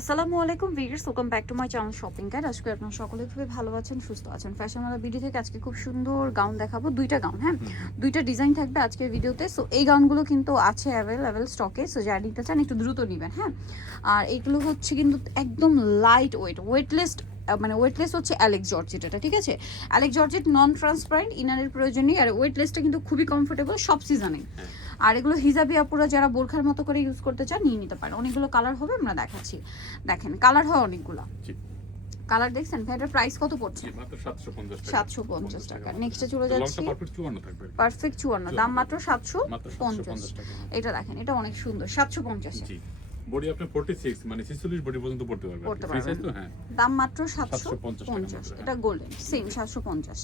আসসালামু আলাইকুম viewers, welcome back to my channel shopping guide. আজকে আপনারা সকলে খুবই ভালো আছেন, সুস্থ আছেন। ফ্যাশনওয়ালা ভিডিও থেকে আজকে খুব সুন্দর গাউন দেখাবো, দুইটা গাউন। হ্যাঁ, দুইটা ডিজাইন থাকবে আজকের ভিডিওতে। সো এই গাউনগুলো কিন্তু আছে অ্যাভেলেবেল স্টকে, সো যারা নিতে চান একটু দ্রুত নেবেন। হ্যাঁ, আর এইগুলো হচ্ছে কিন্তু একদম লাইট ওয়েটলেস, মানে ওয়েটলেস হচ্ছে অ্যালেক্স জর্জেট। এটা ঠিক আছে, অ্যালেক্স জর্জেট নন ট্রান্সপারেন্ট, ইনারের প্রয়োজন নেই। আর ওয়েটলেসটা কিন্তু খুবই কমফোর্টেবল সব সিজনে। আর এগুলো হিজাবি আপুরা যারা বোরখার মতো করে ইউজ করতে চান নিয়ে নিতে পারেন। অনেকগুলো কালার হবে, আমরা দেখাচ্ছি। দেখেন কালার হয় অনেকগুলো। কালার দেখছেন ভাই, এটার প্রাইস কত পড়ছে? মাত্র 750 টাকা। 750 টাকা। নেক্সটে চলে যাচ্ছি, পারফেক্ট 54 থাকবে। পারফেক্ট 54, দাম মাত্র 750 টাকা। এটা দেখেন, এটা অনেক সুন্দর, 750 জি, বডি আপনি 46 মানে 46 বডি পর্যন্ত পড়তে পারবেন। ফ্রি সাইজ তো। হ্যাঁ, দাম মাত্র 750 750। এটা গোল্ডেন সেম 750।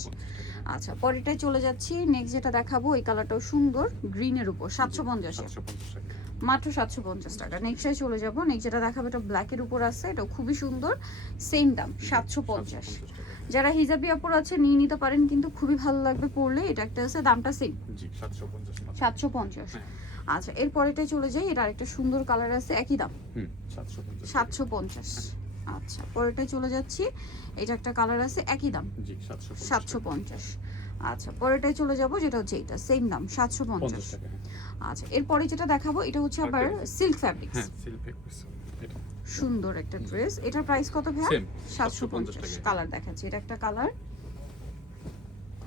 আচ্ছা, পরেরটাই চলে যাচ্ছি। নেক্সট যেটা দেখাবো এই কালারটাও সুন্দর, গ্রিনের উপর 750 টাকা, মাত্র 750 টাকা। নেক্সটে চলে যাব। নেক্সট যেটা দেখাবো এটা ব্ল্যাকের উপর আছে, এটা খুবই সুন্দর, সেম দাম 750। যারা হিজাবি আপুরা আছে নিয়ে নিতে পারেন, কিন্তু খুবই ভালো লাগবে পরলে। এটা একটা আছে, দামটা সেম জি 750। আচ্ছা, এরপরেটাই চলে যাই। এটা আরেকটা সুন্দর কালার আছে, একই দাম 750। আচ্ছা, পরেরটাই চলে যাচ্ছি। এটা একটা কালার আছে, একই দাম জি 750। আচ্ছা, পরেরটাই চলে যাব, যেটা হচ্ছে এটা সেম দাম 750 টাকা। আচ্ছা, এরপরে যেটা দেখাবো এটা হচ্ছে আবার সিল্ক ফ্যাব্রিক্স। হ্যাঁ, সিল্ক ফ্যাব্রিক্স। এটা সুন্দর একটা ড্রেস। এটার প্রাইস কত ভাই? সেম 750 টাকা। কালার দেখাচ্ছি, এটা একটা কালার,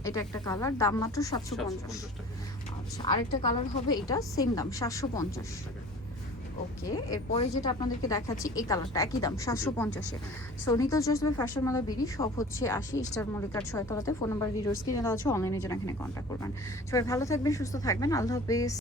এটা একটা কালার, দাম মাত্র 750 টাকা। আচ্ছা, আরেকটা কালার হবে, এটা সেম দাম 750 টাকা। ওকে, এরপরে যেটা আপনাদেরকে দেখাচ্ছি এই কালারটা একই দাম 750-এ। সোনিতো জসবে ফ্যাশনওয়ালা বিডি, সব হচ্ছে 80 স্টার মল্লিকার 6 তলাতে। ফোন নাম্বার ভিডিওর স্ক্রিনে দেওয়া আছে, অনলাইনে জন্য এখানে কন্ট্যাক্ট করবেন। সবাই ভালো থাকবেন, সুস্থ থাকবেন, আল্লাহ হাফেজ।